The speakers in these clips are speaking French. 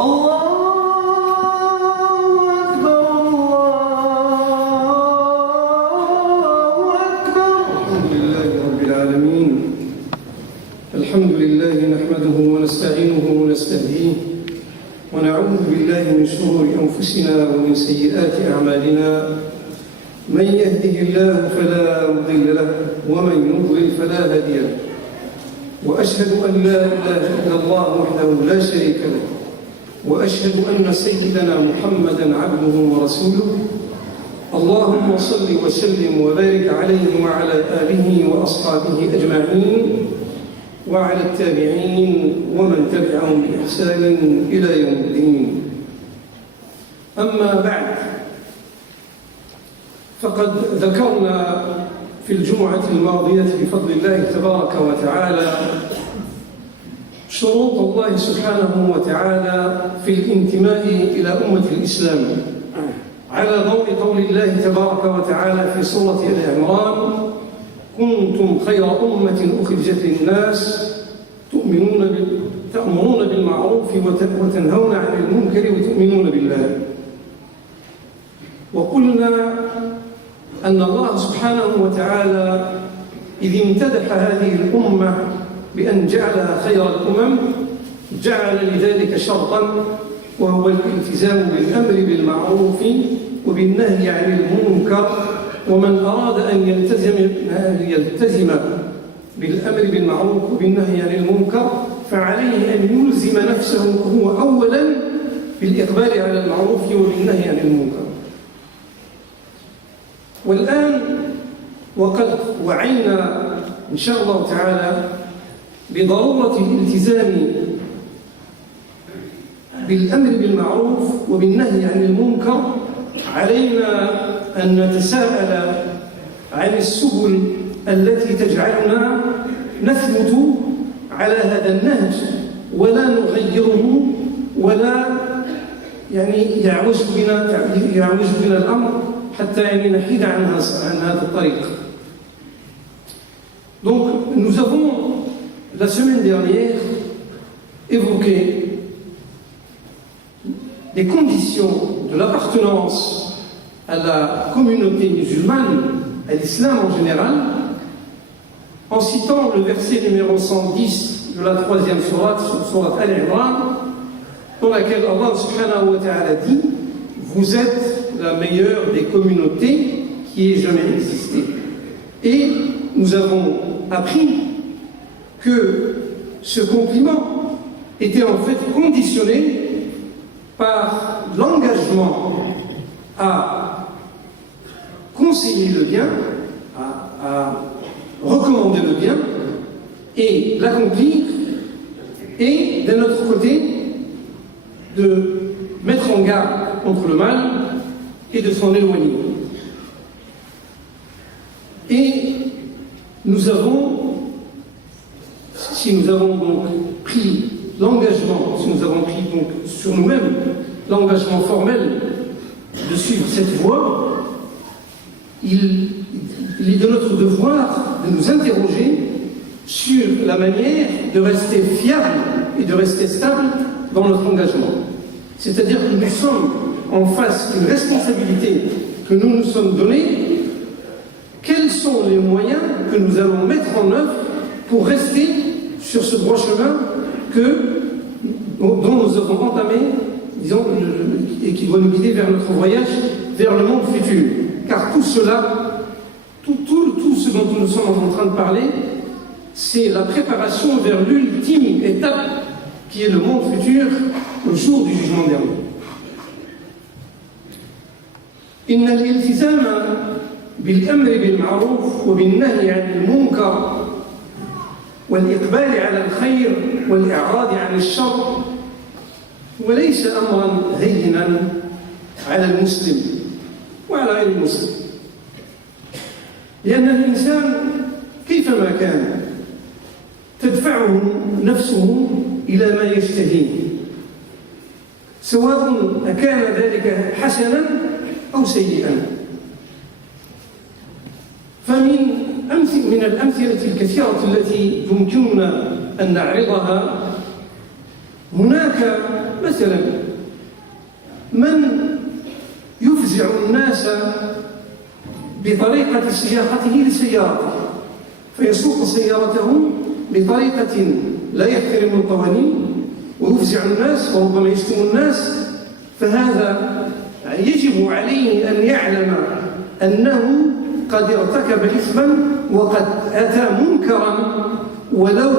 الحمد لله نحمده ونستعينه ونستهديه ونعوذ بالله من شرور أنفسنا ومن سيئات أعمالنا من يهده الله فلا مضل له ومن يضلل فلا هادي له وأشهد أن لا إله إلا الله وحده لا شريك له وأشهد أن سيدنا محمدًا عبده ورسوله اللهم صل وسلم وبارك عليه وعلى آله وأصحابه أجمعين وعلى التابعين ومن تبعهم بإحسان إلى يوم الدين. أما بعد، فقد ذكرنا في الجمعة الماضية بفضل الله تبارك وتعالى شروط الله سبحانه وتعالى في الانتماء إلى أمة الإسلام على ضوء قول الله تبارك وتعالى في سورة آل عمران: كنتم خير أمة أخرجت للناس تأمرون بالمعروف وتنهون عن المنكر وتؤمنون بالله. وقلنا أن الله سبحانه وتعالى إذ امتدح هذه الأمة بأن جعلها خير الأمم جعل لذلك شرطا، وهو الالتزام بالأمر بالمعروف وبالنهي عن المنكر. ومن أراد أن يلتزم بالأمر بالمعروف وبالنهي عن المنكر فعليه أن يلزم نفسه هو أولا بالإقبال على المعروف وبالنهي عن المنكر. والآن وقد وعينا إن شاء الله تعالى بضرورة الالتزام بالأمر بالمعروف وبالنهي عن المنكر، علينا أن نتساءل عن السبل التي تجعلنا نثبت على هذا النهج ولا نغيره ولا يعوج بنا الأمر حتى نحيد عن هذا الطريق. Donc, nous avons la semaine dernière évoqué les conditions de l'appartenance à la communauté musulmane, à l'islam en général, en citant le verset numéro 110 de la 3e sourate Al Imran, dans laquelle Allah subhanahu wa ta'ala dit: vous êtes la meilleure des communautés qui ait jamais existé. Et nous avons appris que ce compliment était en fait conditionné par l'engagement à conseiller le bien, à recommander le bien et l'accomplir, et d'un autre côté de mettre en garde contre le mal et de s'en éloigner. Et si nous avons donc pris l'engagement, si nous avons pris donc sur nous-mêmes l'engagement formel de suivre cette voie, il est de notre devoir de nous interroger sur la manière de rester fiable et de rester stable dans notre engagement. C'est-à-dire que nous sommes en face d'une responsabilité que nous nous sommes donnée. Quels sont les moyens que nous allons mettre en œuvre pour rester sur ce droit chemin dont nous avons entamé, disons, et qui doit nous guider vers notre voyage vers le monde futur. Car tout cela, tout ce dont nous sommes en train de parler, c'est la préparation vers l'ultime étape qui est le monde futur, au jour du jugement dernier. إن الالتزام بالأمر بالمعروف وبالنهي عن المنكر والإقبال على الخير والإعراض عن الشر وليس أمرا هينا على المسلم وعلى غير المسلم، لأن الإنسان كيفما كان تدفعه نفسه إلى ما يشتهيه، سواء أكان ذلك حسنا أو سيئا. من الأمثلة الكثيرة التي يمكننا أن نعرضها هناك مثلا من يفزع الناس بطريقة سياقته لسيارته، فيسوق سيارته بطريقة لا يحترم القوانين ويفزع الناس وربما يشتم الناس، فهذا يجب عليه أن يعلم أنه قد ارتكب إثما وقد أتى منكرا، ولو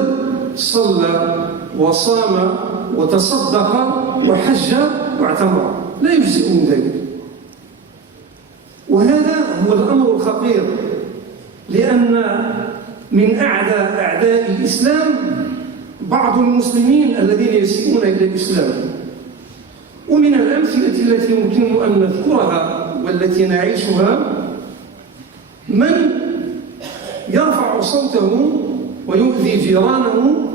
صلى وصام وتصدق وحج واعتمر لا يجزئ من ذلك. وهذا هو الأمر الخطير، لأن من أعداء الإسلام بعض المسلمين الذين يسيئون إلى الإسلام. ومن الأمثلة التي يمكن أن نذكرها والتي نعيشها من يرفع صوته ويؤذي جيرانه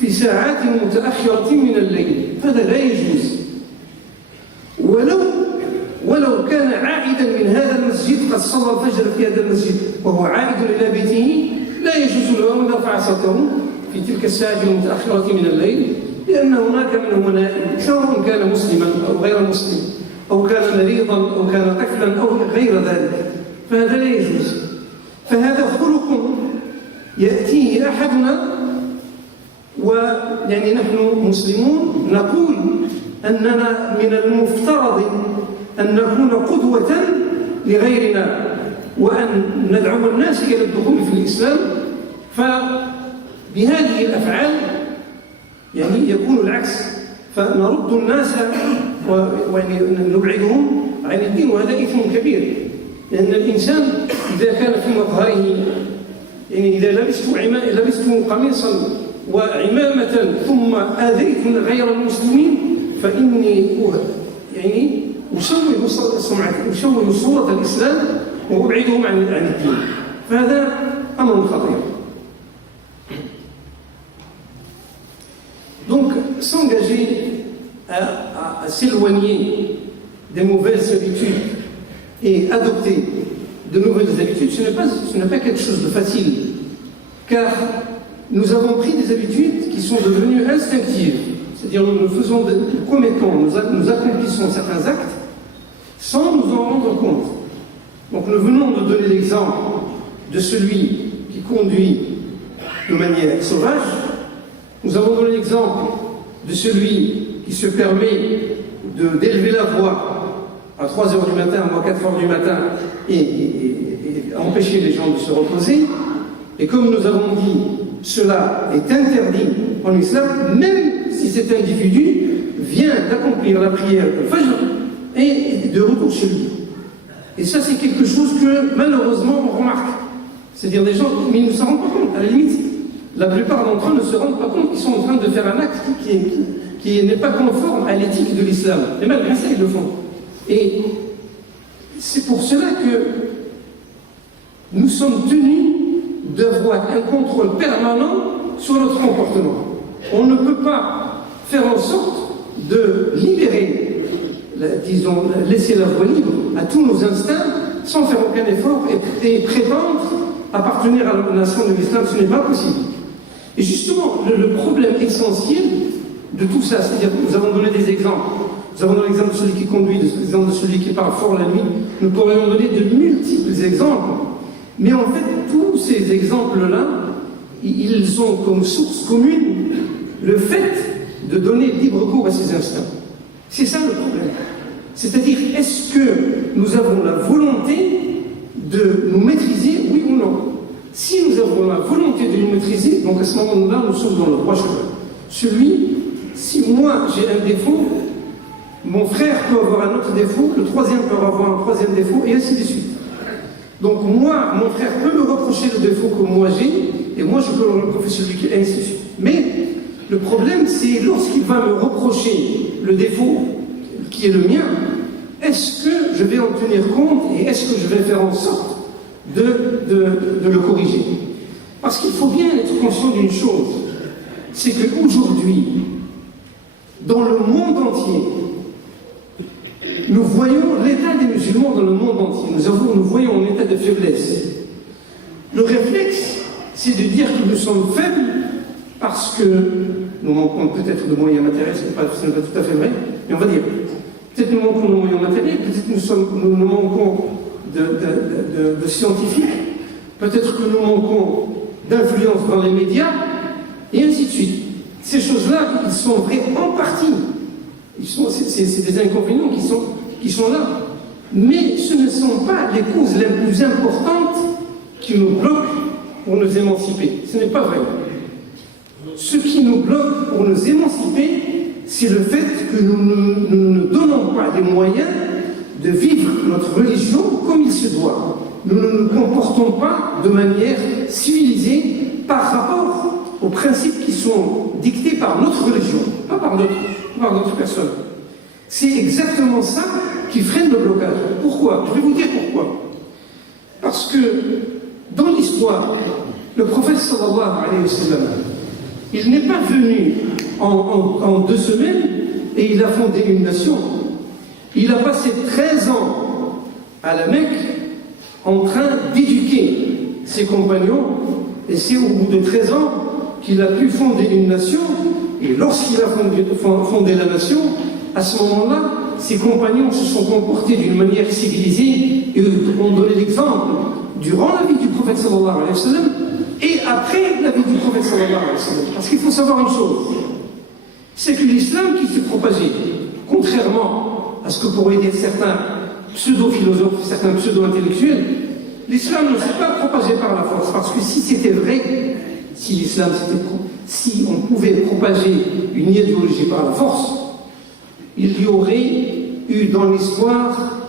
في ساعات متأخرة من الليل، هذا لا يجوز. ولو كان عائدا من هذا المسجد قد صلى الفجر في هذا المسجد وهو عائد إلى بيته، لا يجوز له أن يرفع صوته في تلك الساعة المتأخرة من الليل، لأن هناك من هو نائم، سواء كان مسلما أو غير مسلم، أو كان مريضا أو كان طفلا أو غير ذلك، فهذا لا يجوز. فهذا خلق يأتيه أحدنا، ويعني نحن مسلمون نقول أننا من المفترض أن نكون قدوة لغيرنا وأن ندعو الناس إلى الدخول في الإسلام. فبهذه الأفعال يعني يكون العكس، فنرد الناس ونبعدهم عن الدين، وهذا إثم كبير. لأن الإنسان إذا كان في مظهره، يعني إذا لبست قميصا وعمامة ثم آذيت غير المسلمين فإني يعني أشوه سمعته، أشوه صورة الإسلام وأبعدهم عن الدين، فهذا أمر خطير. Donc, s'engager à s'éloigner des mauvaises habitudes et adopter de nouvelles habitudes, ce n'est pas quelque chose de facile, car nous avons pris des habitudes qui sont devenues instinctives, c'est-à-dire nous commettons, nous accomplissons certains actes sans nous en rendre compte. Donc nous venons de donner l'exemple de celui qui conduit de manière sauvage. Nous avons donné l'exemple de celui qui se permet d'élever la voix à 3 h du matin ou à 4 h du matin et empêcher les gens de se reposer. Et comme nous avons dit, cela est interdit en islam, même si cet individu vient d'accomplir la prière de Fajr et de retour chez lui. Et ça, c'est quelque chose que malheureusement on remarque. C'est-à-dire des gens, mais ils ne se rendent pas compte. À la limite, la plupart d'entre eux ne se rendent pas compte qu'ils sont en train de faire un acte qui n'est pas conforme à l'éthique de l'islam. Et malgré ça, ils le font. Et c'est pour cela que nous sommes tenus d'avoir un contrôle permanent sur notre comportement. On ne peut pas faire en sorte de libérer, disons, laisser la voie libre à tous nos instincts sans faire aucun effort et prétendre appartenir à la nation de l'islam. Ce n'est pas possible. Et justement, le problème essentiel de tout ça, c'est-à-dire que nous avons donné des exemples. Nous avons donné l'exemple de celui qui conduit, l'exemple de celui qui parle fort la nuit. Nous pourrions donner de multiples exemples. Mais en fait, tous ces exemples-là, ils ont comme source commune le fait de donner libre cours à ces instincts. C'est ça le problème. C'est-à-dire, est-ce que nous avons la volonté de nous maîtriser, oui ou non? Si nous avons la volonté de nous maîtriser, donc à ce moment-là, nous sommes dans le droit chemin. Si moi j'ai un défaut, mon frère peut avoir un autre défaut, le troisième peut avoir un troisième défaut, et ainsi de suite. Donc moi, mon frère peut me reprocher le défaut que moi j'ai, et moi je peux le reprocher celui qui est, ainsi de suite. Mais le problème, c'est lorsqu'il va me reprocher le défaut qui est le mien, est-ce que je vais en tenir compte et est-ce que je vais faire en sorte de le corriger? Parce qu'il faut bien être conscient d'une chose, c'est qu'aujourd'hui, dans le monde entier, nous voyons l'état des musulmans dans le monde entier. Nous voyons un état de faiblesse. Le réflexe, c'est de dire que nous sommes faibles parce que nous manquons peut-être de moyens matériels, ce n'est pas tout à fait vrai, mais on va dire, peut-être nous manquons de moyens matériels, peut-être nous manquons de scientifiques, peut-être que nous manquons d'influence dans les médias, et ainsi de suite. Ces choses-là, ils sont vrais en partie. C'est des inconvénients qui sont là. Mais ce ne sont pas les causes les plus importantes qui nous bloquent pour nous émanciper. Ce n'est pas vrai. Ce qui nous bloque pour nous émanciper, c'est le fait que nous ne donnons pas les moyens de vivre notre religion comme il se doit. Nous ne nous comportons pas de manière civilisée par rapport aux principes qui sont dictés par notre religion, pas par d'autres personnes. C'est exactement ça qui freine le blocage. Pourquoi? Je vais vous dire pourquoi. Parce que dans l'histoire, le prophète sallallahu alayhi wa sallam, il n'est pas venu en 2 semaines et il a fondé une nation. Il a passé 13 ans à la Mecque en train d'éduquer ses compagnons, et c'est au bout de 13 ans qu'il a pu fonder une nation. Et lorsqu'il a fondé la nation, à ce moment-là, ses compagnons se sont comportés d'une manière civilisée et ont donné l'exemple durant la vie du prophète sallallahu alayhi wa sallam et après la vie du prophète sallallahu alayhi wa sallam. Parce qu'il faut savoir une chose, c'est que l'islam qui s'est propagé, contrairement à ce que pourraient dire certains pseudo-philosophes, certains pseudo-intellectuels, l'islam ne s'est pas propagé par la force. Parce que si c'était vrai, si on pouvait propager une idéologie par la force, il y aurait eu dans l'histoire,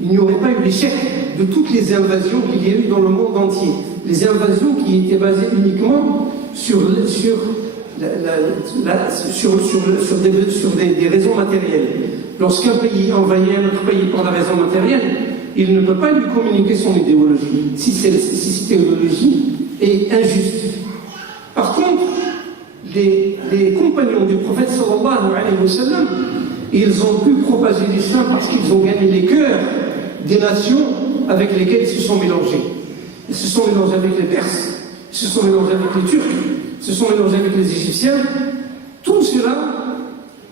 il n'y aurait pas eu l'échec de toutes les invasions qu'il y a eu dans le monde entier. Les invasions qui étaient basées uniquement sur des raisons matérielles. Lorsqu'un pays envahit un autre pays pour la raison matérielle, il ne peut pas lui communiquer son idéologie, si cette idéologie est injuste. Par contre, les compagnons du prophète sallallahu alayhi wa sallam, ils ont pu propager l'islam parce qu'ils ont gagné les cœurs des nations avec lesquelles ils se sont mélangés. Ils se sont mélangés avec les Perses, ils se sont mélangés avec les Turcs, ils se sont mélangés avec les Égyptiens. Tout cela,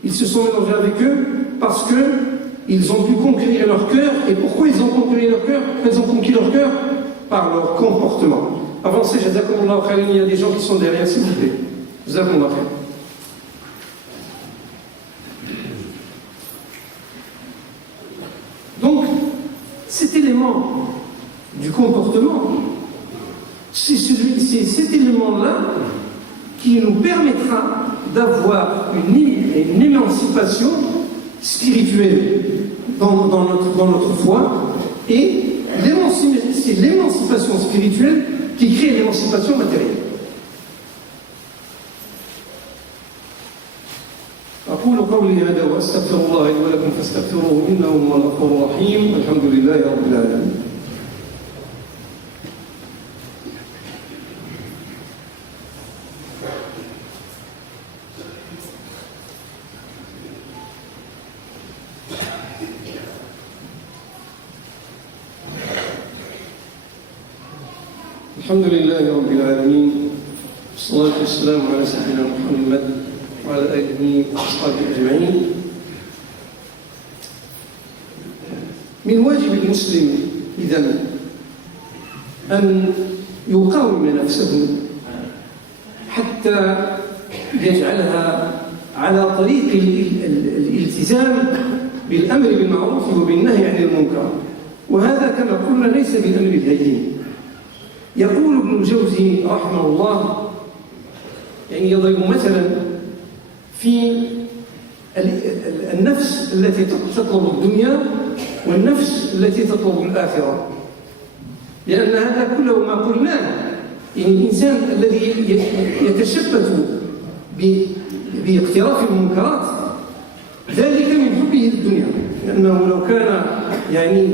ils se sont mélangés avec eux parce qu'ils ont pu conquérir leur cœur. Et pourquoi ils ont conquis leur cœur? Ils ont conquis leur cœur par leur comportement. Avancez, jazakumullahu khairan, il y a des gens qui sont derrière, s'il vous plaît. Jazakumullahu khairan. Donc, cet élément du comportement, c'est cet élément-là qui nous permettra d'avoir une émancipation spirituelle dans notre foi, et c'est l'émancipation spirituelle qui crée l'émancipation matérielle. أقول قولي هذا وأستغفر الله لي ولكم فاستغفروه إنه هو الغفور الرحيم الحمد لله رب العالمين. الحمد لله رب العالمين والصلاة والسلام على سيدنا محمد وعلى آله وأصحابه أجمعين. من واجب المسلم إذن أن يقاوم نفسه حتى يجعلها على طريق الالتزام بالأمر بالمعروف وبالنهي عن المنكر، وهذا كما قلنا ليس بالأمر الهين. يقول ابن الجوزي رحمه الله، يعني يضرب مثلا في النفس التي تطلب الدنيا والنفس التي تطلب الآخرة، لأن هذا كله ما قلناه، يعني الإنسان الذي يتشبث باقتراف المنكرات ذلك من حبه للدنيا، لأنه لو كان يعني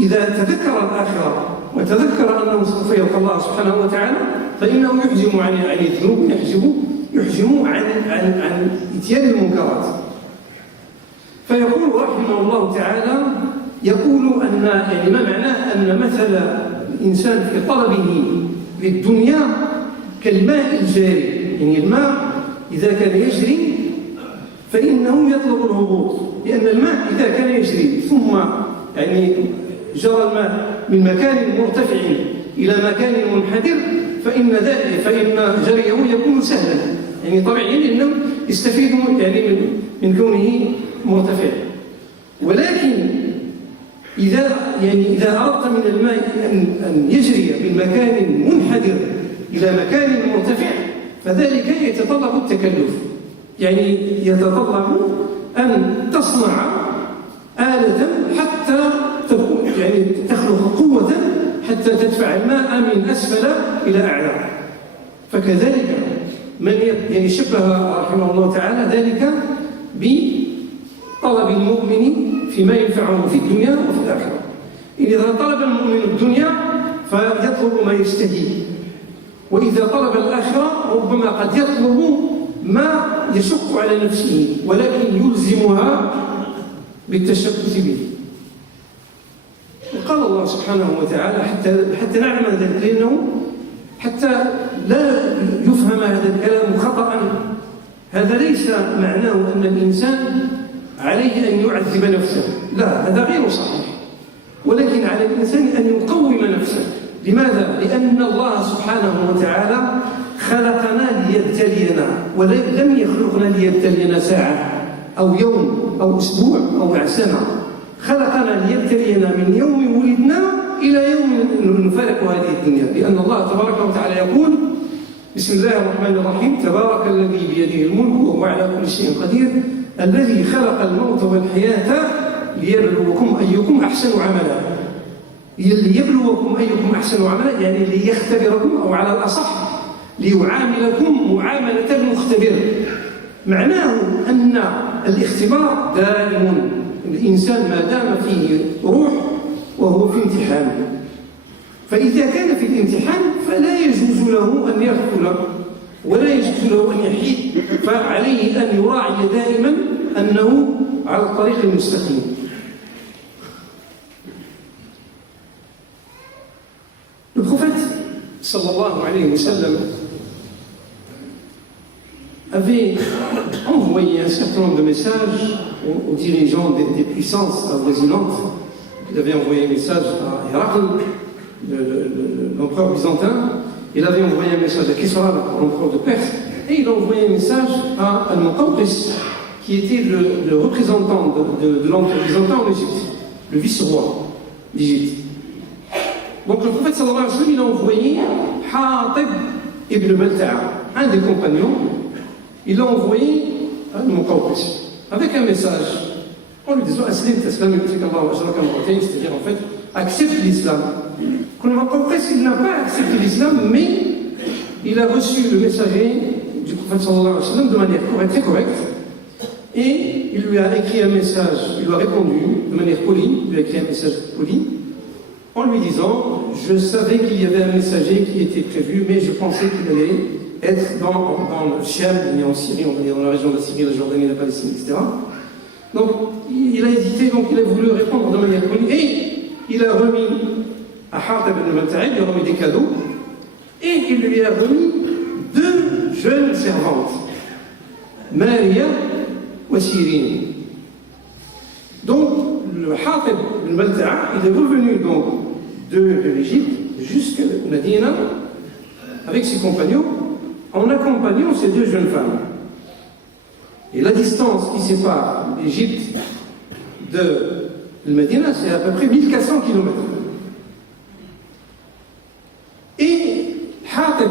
إذا تذكر الآخرة وتذكر أنه سوف يلقى الله سبحانه وتعالى فإنه يحجم عن الذنوب، يحجم عن إتيان المنكرات. فيقول رحمه الله تعالى، يقول أن يعني ما معناه أن مثل الإنسان في طلبه للدنيا كالماء الجاري، يعني الماء إذا كان يجري فإنه يطلب الهبوط، لأن الماء إذا كان يجري ثم يعني جرى الماء من مكان مرتفع إلى مكان منحدر فإن جريه يكون سهلا، يعني طبيعيا لأنه يستفيد يعني من كونه مرتفع. ولكن إذا أردت من الماء أن يجري من مكان منحدر إلى مكان مرتفع فذلك يتطلب التكلف، يعني يتطلب أن تصنع آلة حتى يعني تخلق قوة حتى تدفع الماء من أسفل إلى أعلى. فكذلك من يعني شبه رحمه الله تعالى ذلك بطلب المؤمن فيما ينفعه في الدنيا وفي الآخرة. إذا طلب المؤمن الدنيا فيطلب ما يشتهي، وإذا طلب الآخرة ربما قد يطلب ما يشق على نفسه ولكن يلزمها بالتشبث به. وقال الله سبحانه وتعالى حتى نعلم ذلك، لأنه حتى لا يفهم هذا الكلام خطأ، هذا ليس معناه أن الإنسان عليه أن يعذب نفسه، لا، هذا غير صحيح، ولكن على الإنسان أن يقوم نفسه. لماذا؟ لأن الله سبحانه وتعالى خلقنا ليبتلينا، ولم يخلقنا ليبتلينا ساعة أو يوم أو أسبوع أو سنة، خلقنا ليبتلينا من يوم ولدنا إلى يوم نفارق هذه الدنيا. لأن الله تبارك وتعالى يقول: بسم الله الرحمن الرحيم، تبارك الذي بيده الملك وهو على كل شيء قدير، الذي خلق الموت والحياة ليبلوكم أيكم أحسن عملا. ليبلوكم أيكم أحسن عملا يعني ليختبركم، أو على الأصح ليعاملكم معاملة المختبر. معناه أن الاختبار دائم، الإنسان ما دام فيه روح وهو في امتحان، فإذا كان في الامتحان فلا يجوز له أن يغفل ولا يجوز له أن يحيد، فعليه أن يراعي دائما أنه على الطريق المستقيم. Le prophète sallallahu alayhi wa sallam avait envoyé un certain nombre de messages aux dirigeants des puissances avoisinantes. Il avait envoyé un message à Héracl, l'empereur byzantin. Il avait envoyé un message à Kisra, l'empereur de Perse. Et il a envoyé un message à Al-Muqawqis, qui était le représentant de l'empire byzantin en Égypte, le vice-roi d'Égypte. Donc le prophète sallallahu alayhi wa sallam, il a envoyé Hatib ibn Balta'a, un des compagnons. Il l'a envoyé à Al-Muqawqis avec un message en lui disant: Aslim taslam yutik Allah wa shalaka marratayn, c'est-à-dire en fait accepte l'islam. Al-Muqawqis, il n'a pas accepté l'islam, mais il a reçu le messager du prophète sallallahu alayhi wa sallam de manière très correcte, et il lui a écrit un message, il lui a répondu de manière polie, il lui a écrit un message poli en lui disant: je savais qu'il y avait un messager qui était prévu, mais je pensais qu'il allait être dans le Cham, en Syrie, on va dire dans la région de la Syrie, la Jordanie, la Palestine, etc. Donc il a hésité, donc il a voulu répondre de manière polie, et il a remis à Hatib ibn Balta'a, il a remis des cadeaux, et il lui a remis 2 jeunes servantes, Maria et Sirine. Donc le Hatib ibn Balta'a, il est revenu donc de l'Égypte jusqu'à Medina avec ses compagnons, en accompagnant ces 2 jeunes femmes. Et la distance qui sépare l'Égypte de Medina, c'est à peu près 1400 km. Et Hatib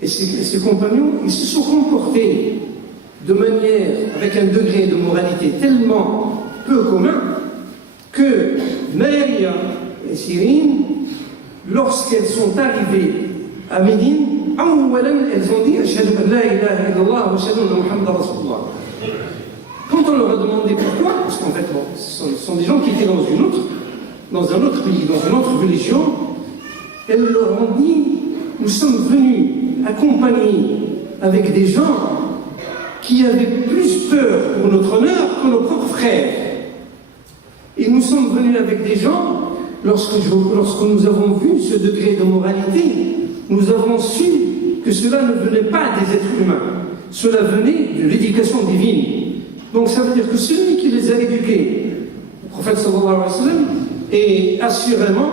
et ses compagnons, ils se sont comportés de manière, avec un degré de moralité tellement peu commun, que Maria et Sirine, lorsqu'elles sont arrivées à Médine, elles ont dit: Ashhadu an la ilaha illallah wa ashhadu anna Muhammadan Rasulullah. Quand on leur a demandé pourquoi, parce qu'en fait, ce sont des gens qui étaient dans un autre pays, dans une autre religion, elles leur ont dit: nous sommes venus accompagnés avec des gens qui avaient plus peur pour notre honneur que nos propres frères. Et nous sommes venus avec des gens, lorsque nous avons vu ce degré de moralité, nous avons su que cela ne venait pas des êtres humains, cela venait de l'éducation divine. Donc ça veut dire que celui qui les a éduqués, le prophète sallallahu alayhi wa sallam, est assurément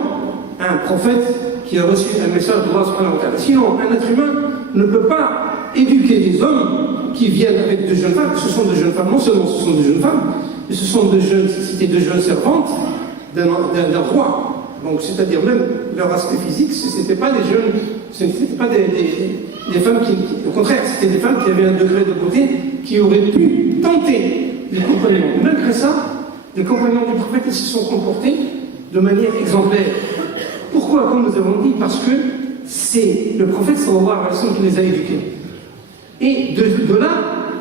un prophète qui a reçu un message d'Allah subhanahu wa ta'ala. Sinon, un être humain ne peut pas éduquer des hommes qui viennent avec de jeunes femmes. Ce sont de jeunes femmes, non seulement ce sont de jeunes femmes, mais ce sont c'était de jeunes servantes d'un roi. Donc, c'est-à-dire même leur aspect physique, ce n'étaient pas des femmes qui, au contraire, c'était des femmes qui avaient un degré de beauté qui auraient pu tenter les compagnons. Malgré ça, les compagnons du prophète, ils se sont comportés de manière exemplaire. Pourquoi? Comme nous avons dit, parce que c'est le prophète sallallahu alayhi wa sallam qui les a éduqués. Et de là,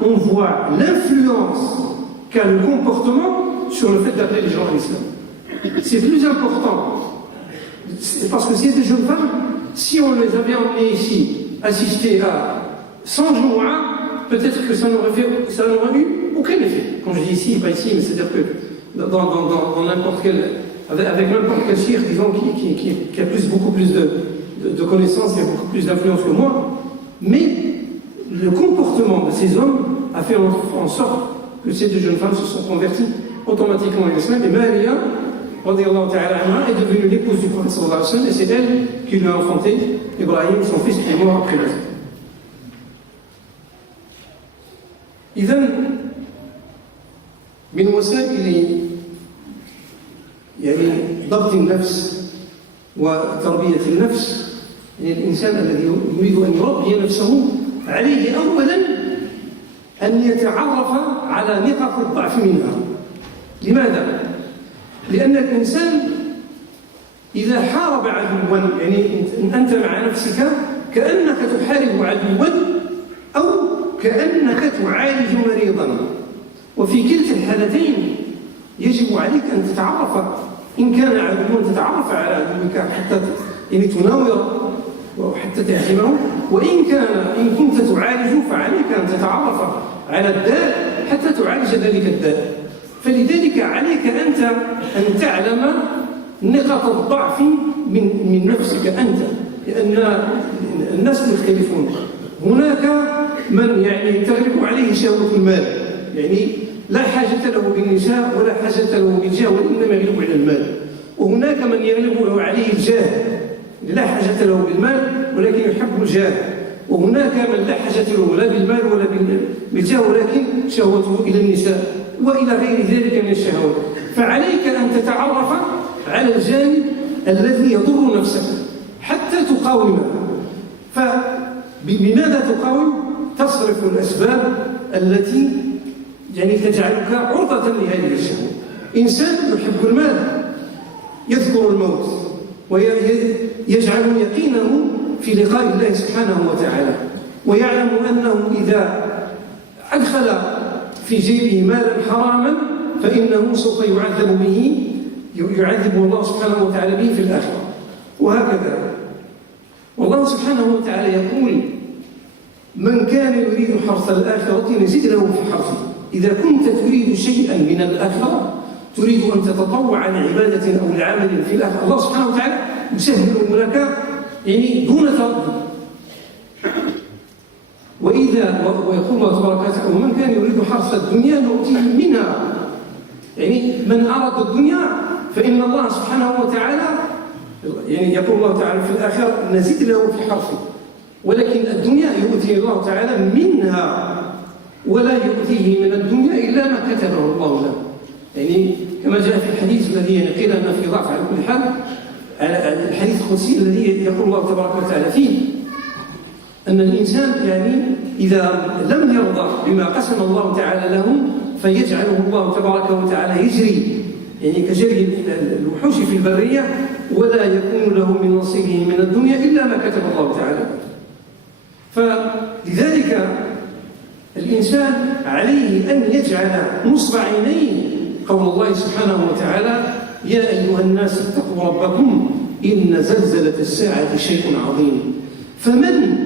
on voit l'influence qu'a le comportement sur le fait d'appeler les gens à l'islam. C'est plus important. Parce que c'est des jeunes femmes, si on les avait emmenées ici, assister à 100 Jumu'ah, peut-être que ça n'aurait eu aucun effet. Quand je dis ici, pas ici, mais c'est-à-dire que dans n'importe quel, avec n'importe quel shir, disons, qui a beaucoup plus de connaissances, qui a beaucoup plus d'influence que moi, mais le comportement de ces hommes a fait en sorte que ces deux jeunes femmes se sont converties automatiquement à l'islam. Et Maria, radiyallahu ta'ala anha, est devenue l'épouse du prophète sallallahu alayhi wa sallam, et c'est elle qui lui a enfanté Ibrahim, son fils, qui est mort après la. إذن من وسائل يعني ضبط النفس وتربية النفس الإنسان الذي يريد أن يربي نفسه عليه أولا أن يتعرف على نقاط الضعف منها. لماذا؟ لأن الإنسان إذا حارب عدوا، يعني أنت مع نفسك كأنك تحارب عدوا أو كأنك تعالج مريضا، وفي كلتا الحالتين يجب عليك أن تتعرف. إن كان عدوا تتعرف على عدوك حتى يعني تناوره وحتى تهزمه، إن كنت تعالج فعليك أن تتعرف على الداء حتى تعالج ذلك الداء. فلذلك عليك أنت أن تعلم نقاط الضعف من نفسك أنت، لأن الناس مختلفون. هناك من يعني تغلب عليه شهوة المال، يعني لا حاجة له بالنساء ولا حاجة له بالجاه، وإنما يغلب على المال. وهناك من يغلب عليه الجاه، لا حاجة له بالمال ولكن يحب الجاه. وهناك من لا حاجة له لا بالمال ولا بالجاه ولكن شهوته إلى النساء وإلى غير ذلك من الشهوات. فعليك أن تتعرف على الجانب الذي يضر نفسك حتى تقاومه. فبماذا تقاوم؟ تصرف الأسباب التي يعني تجعلك عرضة لهذه الشهوة. إنسان يحب المال يذكر الموت ويجعل يقينه في لقاء الله سبحانه وتعالى، ويعلم أنه إذا أدخل في جيبه مالا حراما فإنه سوف يعذب الله سبحانه وتعالى به في الآخرة. وهكذا والله سبحانه وتعالى يقول: من كان يريد حرث الآخرة نزد له في حرثه. إذا كنت تريد شيئا من الآخرة، تريد أن تتطوع لعبادة أو لعمل في الآخرة، الله سبحانه وتعالى يسهل لك يعني دون تردد. ويقول الله تبارك وتعالى: ومن كان يريد حرث الدنيا نؤتيه منها. يعني من أراد الدنيا فإن الله سبحانه وتعالى يعني يقول الله تعالى في الآخرة: نزيد له في حرثه. ولكن الدنيا يؤتيه الله تعالى منها، ولا يؤتيه من الدنيا إلا ما كتبه الله له. يعني كما جاء في الحديث الذي قيل أن في ضعف على كل حال، الحديث القدسي الذي يقول الله تبارك وتعالى فيه أن الإنسان يعني إذا لم يرضى بما قسم الله تعالى له فيجعله الله تبارك وتعالى يجري، يعني كجري الوحوش في البرية، ولا يكون له من نصيبه من الدنيا إلا ما كتب الله تعالى. فلذلك الإنسان عليه أن يجعل نصب عينيه قول الله سبحانه وتعالى: يا أيها الناس اتقوا ربكم إن زلزلة الساعة شيء عظيم. فمن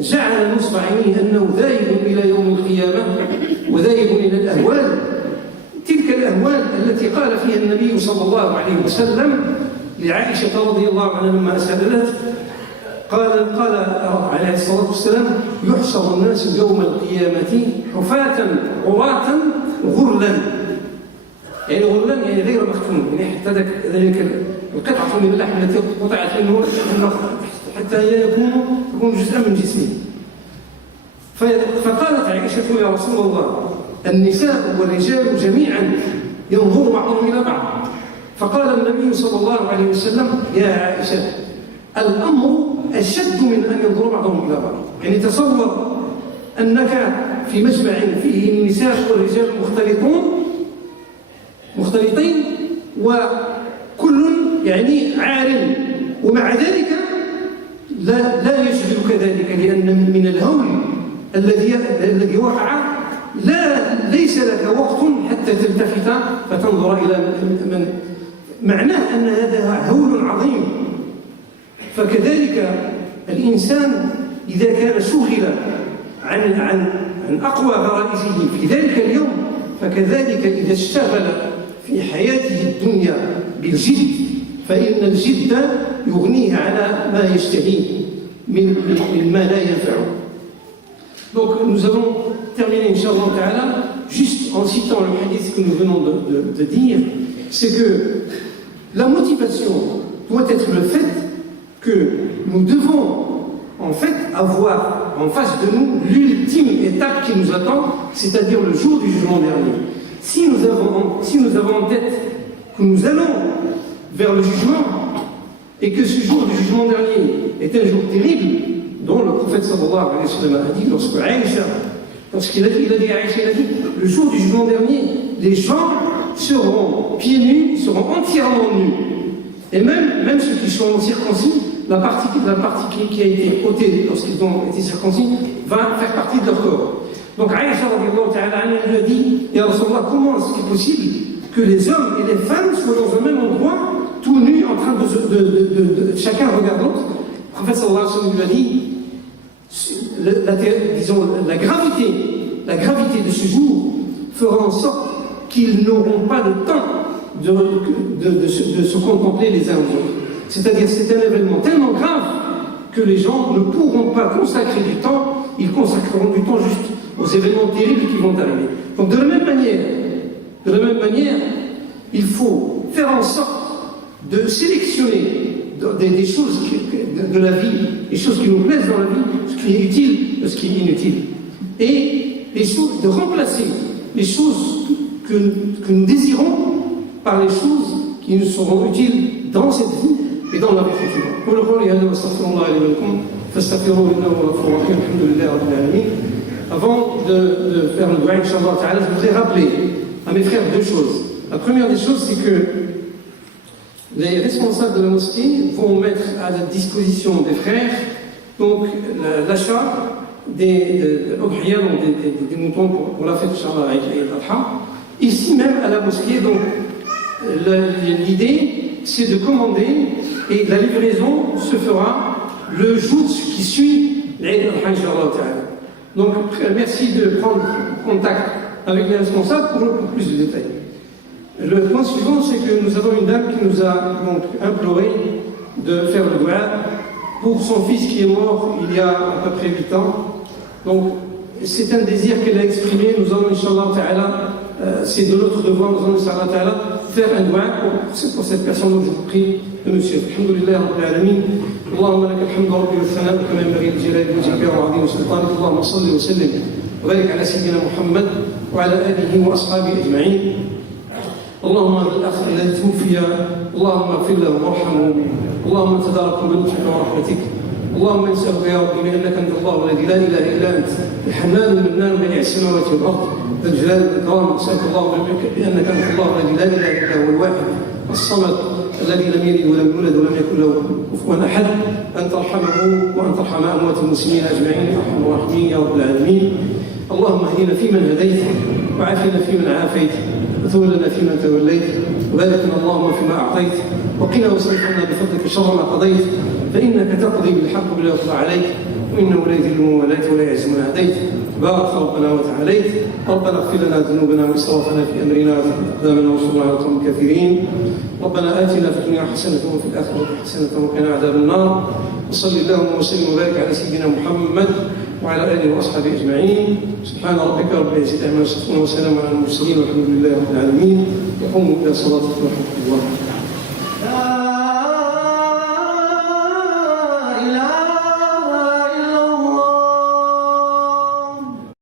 جعل نصب عينيه أنه ذاهب إلى يوم القيامة وذاهب إلى الأهوال، تلك الأهوال التي قال فيها النبي صلى الله عليه وسلم لعائشة رضي الله عنها لما سألت: قال عليه الصلاة والسلام: يحشر الناس يوم القيامة حفاة عراة غرلا. يعني غرلا يعني غير مختون، يعني حتى ذلك القطعة من اللحم التي قطعت منه حتى يكون جزءا من جسمه. فقالت عائشة: يا رسول الله، النساء والرجال جميعا ينظر بعضهم إلى بعض. فقال النبي صلى الله عليه وسلم: يا عائشة، الأمر أشد من أن ينظر بعضهم إلى بعض. يعني تصور أنك في مجمع فيه النساء والرجال مختلطين وكل يعني عار، ومع ذلك لا يشغلك ذلك، لأن من الهول الذي وقع ليس لك وقت حتى تلتفت فتنظر إلى من معناه، أن هذا هول عظيم. فكذلك الإنسان إذا كان شغل عن أقوى غرائزه في ذلك اليوم، فكذلك إذا اشتغل في حياته الدنيا بالجد، فإن الجد يغنيه على ما يشتهيه من ما لا ينفعه. Donc nous allons terminer, Inch'Allah Ta'ala, juste en citant le hadith que nous venons de dire, c'est que la motivation doit être le fait que nous devons en fait avoir en face de nous l'ultime étape qui nous attend, c'est-à-dire le jour du jugement dernier. Si nous avons en tête que nous allons vers le jugement et que ce jour du jugement dernier est un jour terrible, dont le prophète sallallahu alayhi wa sallam a dit, lorsqu'il a dit, le jour du jugement dernier, les gens seront pieds nus, seront entièrement nus. Et même ceux qui sont circoncis, la partie qui a été ôtée lorsqu'ils ont été circoncis va faire partie de leur corps. Donc Aïcha lui a dit: Ya Rasulallah, comment est-ce qu'il est possible que les hommes et les femmes soient dans un même endroit, tout nus, en train de chacun regarde l'autre? Le prophète sallallahu alayhi wa sallam lui a dit: la gravité de ce jour fera en sorte qu'ils n'auront pas le temps de se contempler les uns aux autres. C'est-à-dire, c'est un événement tellement grave que les gens ne pourront pas consacrer du temps, ils consacreront du temps juste aux événements terribles qui vont arriver. Donc de la même manière, il faut faire en sorte de sélectionner des choses de la vie, des choses qui nous plaisent dans la vie, ce qui est utile de ce qui est inutile. Et les choses, de remplacer les choses que nous désirons par les choses qui nous seront utiles dans cette vie et dans la vie future. Avant de faire le dua, Inch'Allah Ta'ala, je voudrais rappeler à mes frères deux choses. La première des choses, c'est que les responsables de la mosquée vont mettre à la disposition des frères donc l'achat des moutons pour la fête Inch'Allah avec l'Eid al-Adha. Ici même à la mosquée, donc l'idée c'est de commander et la livraison se fera le jour qui suit l'Eid al-Adha Inch'Allah Ta'ala. Donc merci de prendre contact avec les responsables pour plus de détails. Le point suivant, c'est que nous avons une dame qui nous a donc imploré de faire le dua pour son fils qui est mort il y a à peu près 8 ans. Donc c'est un désir qu'elle a exprimé. Nous allons, Inch'Allah Ta'ala, c'est de notre devoir, nous allons, Inch'Allah Ta'ala, faire un dua pour cette personne. Donc je vous prie de monsieur. Alhamdulillah Rabbil Alamin. Allahumma laka alhamdu rabbi wa thana'u kama yanbaghi li jalali wajhika wa 'azimi sultanik. Allahumma salli wa sallim wa barik ala sayyidina Muhammad wa ala alihi wa ashabihi ajma'in. اللهم الأخ الذي توفي اللهم اغفر له وارحمه اللهم تداركه بلطفك ورحمتك اللهم نسألك يا رب بأنك أنت الله الذي لا إله إلا أنت الحنان المنان بديع السماوات والأرض ذا الجلال والإكرام نسألك اللهم بأنك أنت الله الذي لا إله إلا هو الواحد الصمد الذي لم يلد ولم يولد ولم يكن له كفوا أحد أن ترحمه وأن ترحم أموات المسلمين أجمعين يا أرحم الراحمين يا رب العالمين. اللهم اهدنا فيمن هديت وعافنا فيمن عافيت وتولنا فيمن توليت وبارك لنا اللهم فيما أعطيت وقنا واصرف عنا بفضلك شر ما قضيت فإنك تقضي بالحق ولا يقضى عليك وإنه لا يذل من واليت ولا يعز من هديت بارك ربنا وتعاليت. ربنا اغفر لنا ذنوبنا واسرافنا في امرنا وثبت اقدامنا وانصرنا على القوم الكافرين. ربنا اتنا في الدنيا حسنه وفي الاخره حسنه وقنا عذاب النار. وصل اللهم وسلم وبارك على سيدنا محمد وعلى اله واصحابه اجمعين. سبحان ربك رب العزه عما يصفون وسلام على المرسلين والحمد لله رب العالمين. وقوموا الى صلاتكم ورحمه الله.